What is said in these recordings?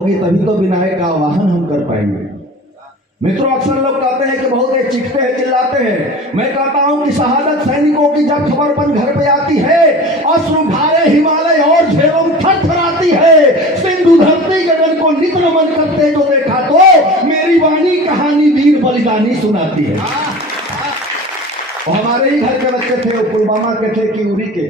होगी तभी तो विनायक का आवाहन हम कर पाएंगे। मित्रों, अक्सर लोग कहते हैं कि बहुत चीखते हैं, चिल्लाते हैं। मैं कहता हूं कि शहादत सैनिकों की जब खबर अपन घर पे आती है, अश्रु भारे हिमालय और झेलम थरथराती है, सिंधु धरती गगन को नित नमन करते जो देखा तो मेरी वाणी कहानी वीर बलिदानी सुनाती है। और हमारे ही घर के बच्चे थे, पुलवामा के थे कि उरी के,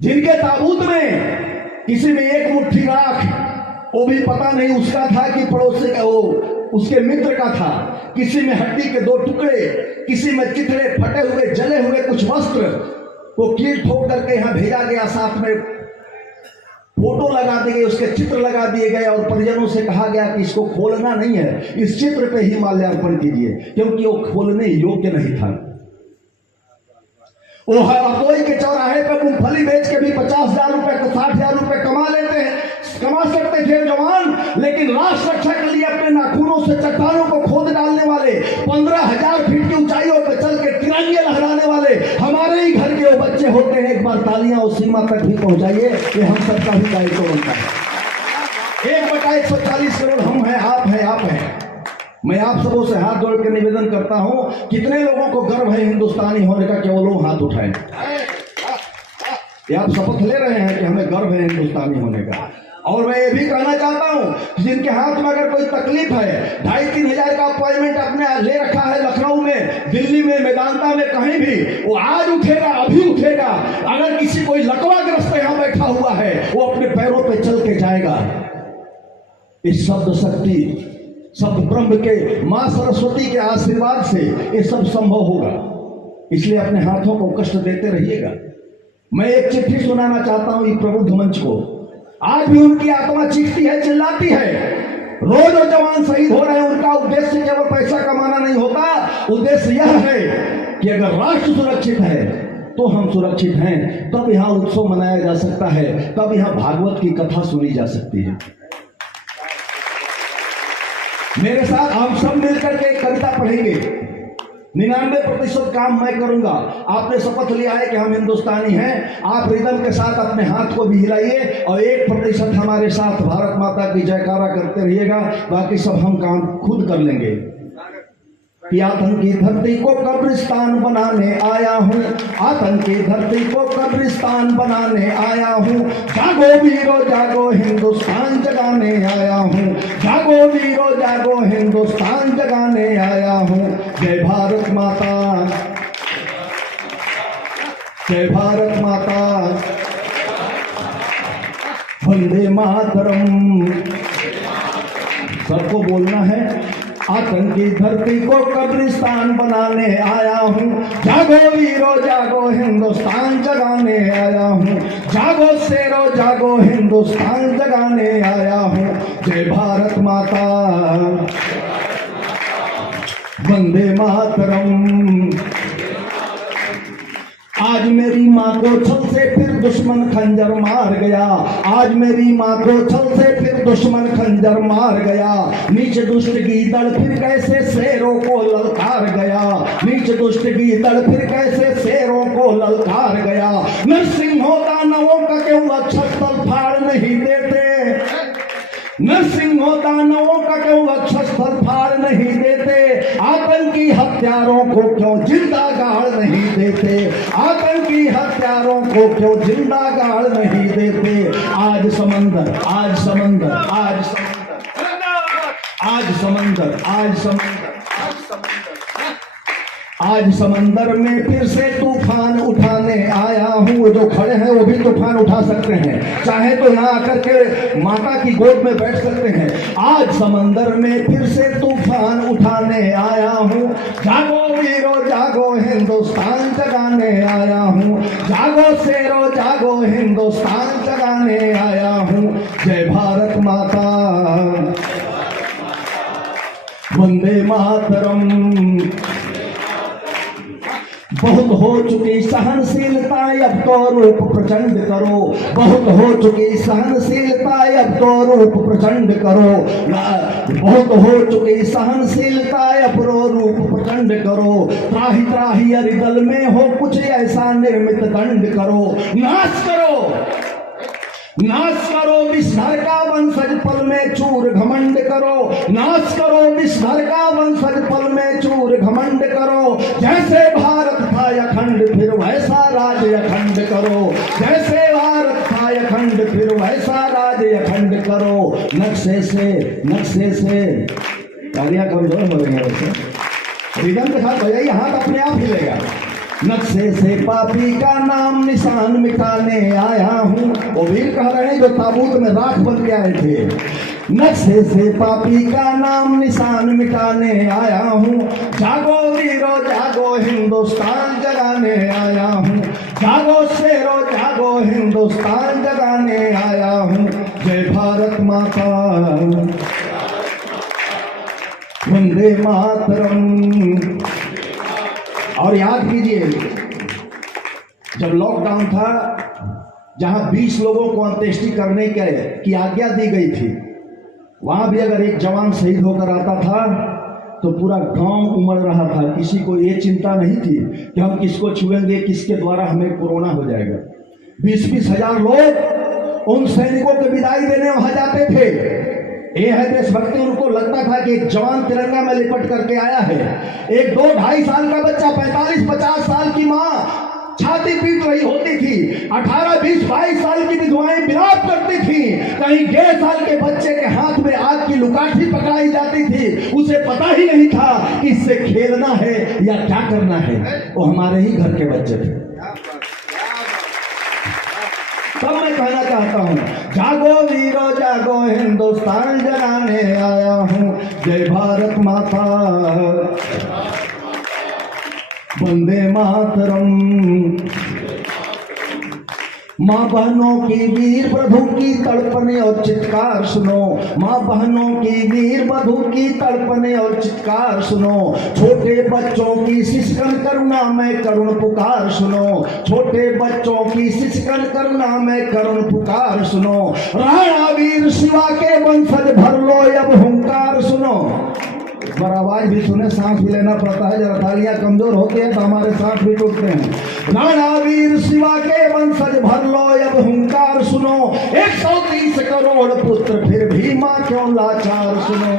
जिनके ताबूत में किसी में एक मुट्ठी राख, वो भी पता नहीं उसका था कि पड़ोसी का, वो उसके मित्र का था। किसी में हड्डी के 2 टुकड़े, किसी में चिथड़े फटे हुए जले हुए कुछ वस्त्र को कील ठोक करके यहाँ भेजा गया। साथ में फोटो लगा दी गई, उसके चित्र लगा दिए गए और परिजनों से कहा गया कि इसको खोलना नहीं है, इस चित्र पे ही माल्यार्पण कीजिए, क्योंकि वो खोलने योग्य नहीं था। वो हरदोई के चौराहे पर मूंगफली बेच के भी 50,000 रुपए 60,000 रुपए कमा सकते थे जवान, लेकिन राष्ट्र रक्षा के लिए अपने नाखूनों से चट्टानों को खोद डालने वाले, 15,000 फीट की ऊंचाइयों पर चल के तिरंगे लहराने वाले हमारे ही घर के वो बच्चे होते हैं। एक बार तालियां उस सीमा तक भी पहुंचाइए कि हम सबका भी दायित्व बनता है। 1/140 करोड़ हम हैं, आप हैं, आप हैं। मैं आप सबों से हाथ जोड़ के निवेदन करता हूं, कितने लोगों को गर्व है हिंदुस्तानी होने का, केवल वो हाथ उठाएं। ये आप शपथ ले रहे हैं कि हमें गर्व है हिंदुस्तानी होने का। और मैं ये भी कहना चाहता हूं कि जिनके हाथ में अगर कोई तकलीफ है, 2,500-3 हजार का अपॉइंटमेंट अपने ले रखा है लखनऊ में, दिल्ली में, मेदांता में, कहीं भी, वो आज उठेगा, अभी उठेगा। अगर किसी कोई लकवाग्रस्त यहां बैठा हुआ है, वो अपने पैरों पे चल के जाएगा। इस शब्द शक्ति, शब्द ब्रह्म के, मां सरस्वती के आशीर्वाद से ये सब संभव होगा। इसलिए अपने हाथों को कष्ट देते रहिएगा। मैं एक चिट्ठी सुनाना चाहता हूं प्रबुद्ध मंच को। आज भी उनकी आत्मा चीखती है, चिल्लाती है। रोज जो जवान शहीद हो रहे हैं, उनका उद्देश्य केवल पैसा कमाना नहीं होता। उद्देश्य यह है कि अगर राष्ट्र सुरक्षित है तो हम सुरक्षित हैं, तब यहां उत्सव मनाया जा सकता है, तब यहां भागवत की कथा सुनी जा सकती है। मेरे साथ हम सब मिलकर के एक कविता पढ़ेंगे। 99% काम मैं करूंगा। आपने शपथ लिया है कि हम हिंदुस्तानी हैं। आप रिदम के साथ अपने हाथ को भी हिलाइए और 1% हमारे साथ भारत माता की जयकारा करते रहिएगा। बाकी सब हम काम खुद कर लेंगे। कि आतंकी धरती को कब्रिस्तान बनाने आया हूँ, आतंकी धरती को कब्रिस्तान बनाने आया हूँ। जागो वीरो जागो, हिंदुस्तान जगाने आया हूँ। जागो वीरो जागो, हिंदुस्तान जगाने आया हूँ। जय भारत माता, जय भारत माता, वंदे मातरम। सबको बोलना है। आतंकी धरती को कब्रिस्तान बनाने आया हूँ। जागो वीरो जागो, हिंदुस्तान जगाने आया हूँ। जागो शेरो जागो, हिंदुस्तान जगाने आया हूँ। जय भारत माता, वंदे मातरम। आज मेरी माँ को छल से फिर दुश्मन खंजर मार गया। आज मेरी माँ को छल से फिर दुश्मन खंजर मार गया। नीच दुष्ट गीदड़ फिर कैसे शेरों को ललकार गया। नीच दुष्ट गीदड़ फिर कैसे शेरों को ललकार गया। नरसिंहों दानवों का क्यों अक्षर फाड़ नहीं देते। नरसिंहों दानवों का क्यों अक्षर फाड़ नहीं देते। आतंकी हत्यारों को क्यों जिंदा गाड़ नहीं देते। आतंकी हत्यारों को क्यों जिंदा गाड़ नहीं देते। आज समंदर, आज समंदर, आज समंदर, आज समंदर, आज समंदर, आज समंदर, आज समंदर में फिर से तूफान उठाने आया हूँ। जो खड़े हैं वो भी तूफान उठा सकते हैं, चाहे तो यहाँ आकर के माता की गोद में बैठ सकते हैं। आज समंदर में फिर से तूफान उठाने आया हूँ। जागो वीरो जागो, हिंदुस्तान जगाने आया हूँ। जागो शेरो जागो, हिंदुस्तान जगाने आया हूँ। जय भारत माता, वंदे मातरम। बहुत हो चुकी सहनशीलता, अब तो रूप प्रचंड करो। बहुत हो चुकी सहनशीलता, अब तो रूप प्रचंड करो। बहुत हो चुकी सहनशीलता, अब तो रूप प्रचंड करो। त्राही त्राही अरिदल में हो कुछ ऐसा निर्मित दंड करो। नाश करो, नाश करो विषधर का वंशज पल में चूर घमंड करो, नाश करो विषधर का वंशज पल में चूर घमंड करो। जैसे भारत था अखंड फिर वैसा राज अखंड करो, जैसे भारत था अखंड फिर वैसा राज अखंड करो। नक्शे से तालियां कमजोर हो रही है वैसे, रिदम के साथ बजाइए, हाथ अपने आप हिलेगा। नक्शे से पापी का नाम निशान मिटाने आया हूँ। वो वीर कह रहे हैं जो ताबूत में राख बन के आए थे। नक्शे से पापी का नाम निशान मिटाने आया हूँ। जागो वीरो जागो हिंदुस्तान जगाने आया हूँ। जागो शेरो जागो हिंदुस्तान जगाने आया हूँ। जय भारत माता, वंदे मातरम। और याद कीजिए, जब लॉकडाउन था, जहां 20 लोगों को अंत्येष्टि करने की आज्ञा दी गई थी, वहां भी अगर एक जवान शहीद होकर आता था तो पूरा गांव उमड़ रहा था। किसी को ये चिंता नहीं थी कि हम किसको छुएंगे, किसके द्वारा हमें कोरोना हो जाएगा। 20-20 हजार लोग उन सैनिकों को विदाई देने वहां जाते थे। ये है देशभक्ति। उनको लगता था कि एक जवान तिरंगा में लिपट करके आया है। एक 2-2.5 साल का बच्चा, 45-50 साल की माँ छाती पीट रही होती थी, 18, 20, 22 साल की विधवाएं विलाप करती थी। कहीं 1.5 साल के बच्चे के हाथ में आग की लुकाठी पकड़ाई जाती थी। उसे पता ही नहीं था कि इससे खेलना है या क्या करना है। वो हमारे ही घर के बच्चे थे। तब मैं कहना चाहता हूँ, जागो वीरो जागो हिंदुस्तान जगाने आया हूँ। जय भारत माता, वंदे मातरम। माँ बहनों की वीर बधू की तड़पने और चित्कार सुनो, माँ बहनों की वीर बधू की तड़पने और चित्कार सुनो। छोटे बच्चों की सिसकन करुणा में करुण पुकार सुनो, छोटे बच्चों की सिसकन करुणा में करुण पुकार सुनो। राणा वीर शिवा के वंशज भर लो अब हुंकार सुनो। पर आवाज भी सुने, सांस भी लेना पड़ता है। जब तालियां कमजोर होती हैं तो हमारे सांस भी टूटते हैं। राणा वीर शिवा के वंशज भर लो अब हुंकार सुनो। 130 करोड़ पुत्र फिर भी माँ क्यों लाचार सुनो।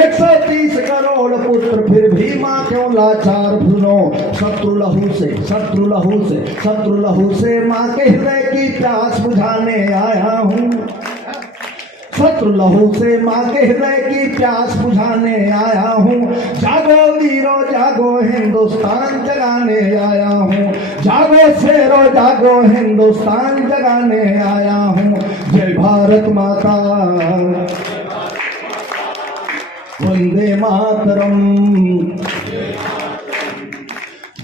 130 करोड़ पुत्र फिर भी माँ क्यों लाचार सुनो। शत्रु लहू से माँ के हृदय की प्यास बुझाने आया हूँ। शत्रु लहू से माँ के हृदय की प्यास बुझाने आया हूँ। जागो वीरो जागो हिंदुस्तान जगाने आया हूँ। जागो शेरो जागो हिंदुस्तान जगाने आया हूँ। जय भारत माता, वंदे मातरम।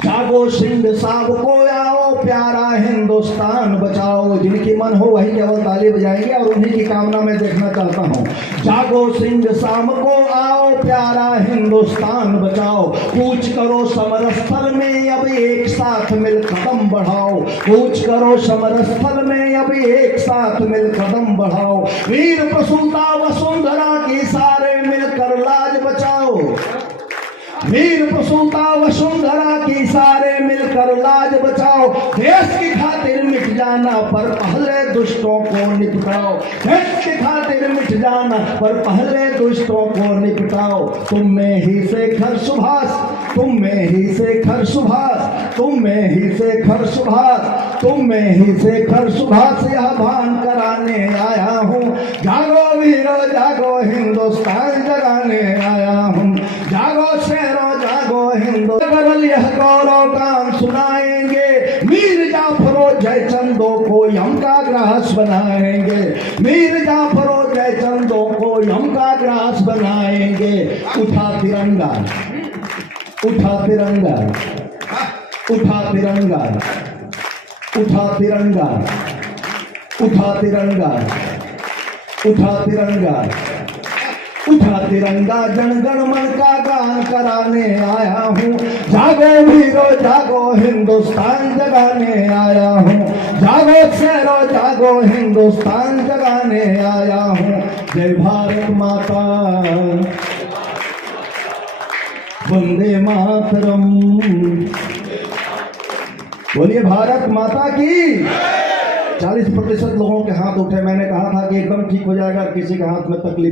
जागो सिंह साहब को आओ, प्यारा हिंदुस्तान बचाओ। जिनकी मन हो वही केवल ताली बजाएंगे और उन्हीं की कामना में देखना चाहता हूँ। जागो सिंह शाम को आओ, प्यारा हिंदुस्तान बचाओ। कूच करो समर स्थल में अब एक साथ मिल कदम बढ़ाओ। कूच करो समर स्थल में अब एक साथ मिल कदम बढ़ाओ। वीर प्रसूता वसुंधरा की सारे मिलकर लाज बचाओ। वीर प्रसूता वसुंधरा की सारे मिलकर लाज बचाओ। देश की खातिर मिट जाना पर पहले दुष्टों को निपटाओ। देश की खातिर मिट जाना पर पहले दुष्टों को निपटाओ। तुम में ही शेखर सुभाष, तुम में ही शेखर सुभाष, तुम में ही शेखर सुभाष, तुम में ही शेखर सुभाष यह भान कराने आया हूँ। जागो वीरो जागो हिंदुस्तान जगाने आया हूँ। जागो शेरो जागो हिंदुस्तान, यह गौरव गान सुनाएंगे। मीर जाफरो जयचंदो को यम का ग्रास बनाएंगे। मीर जाफरो जयचंदो को यम का ग्रास बनाएंगे। उठा तिरंगा, उठा तिरंगा, उठा तिरंगा, उठा तिरंगा, उठा तिरंगा, उठा तिरंगा, उठा तिरंगा जनगण मन का गान कराने आया हूँ। जागो वीरो जागो हिंदुस्तान जगाने आया हूँ। जागो शेरो जागो हिंदुस्तान जगाने आया हूँ। जय भारत माता, वंदे मातरम। बोलिए भारत माता की 40% लोगों के हाथ उठे। मैंने कहा था कि एकदम ठीक हो जाएगा, किसी के हाथ में तकलीफ